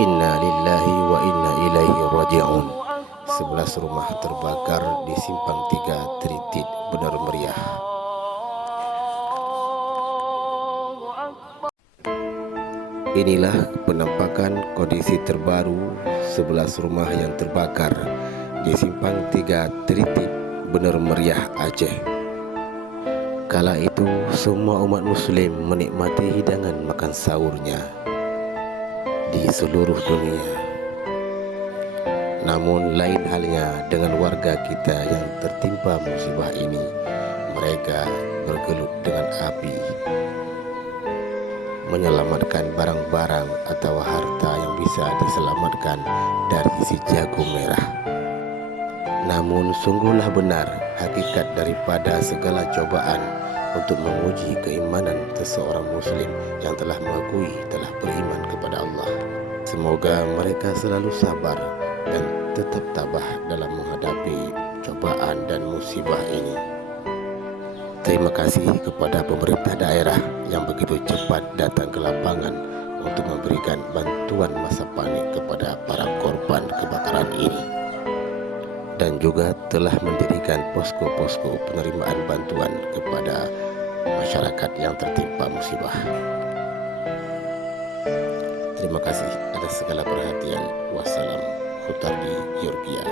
Inna lillahi wa inna ilaihi raji'un. 11 rumah terbakar di Simpang 3 Tritid, Bener Meriah. Inilah penampakan kondisi terbaru 11 rumah yang terbakar di Simpang 3 Tritid, Bener Meriah, Aceh. Kala itu semua umat muslim menikmati hidangan makan sahurnya di seluruh dunia. Namun lain halnya dengan warga kita yang tertimpa musibah ini. Mereka bergelut dengan api, menyelamatkan barang-barang atau harta yang bisa diselamatkan dari si jago merah. Namun sungguhlah benar hakikat daripada segala cobaan untuk menguji keimanan seseorang muslim yang telah mengakui telah beriman kepada Allah. Semoga mereka selalu sabar dan tetap tabah dalam menghadapi cobaan dan musibah ini. Terima kasih kepada pemerintah daerah yang begitu cepat datang ke lapangan untuk memberikan bantuan masa panik kepada para korban kebakaran ini, dan juga telah mendirikan posko-posko penerimaan bantuan kepada masyarakat yang tertimpa musibah. Terima kasih atas segala perhatian. Wassalam. Hutardi, Georgia.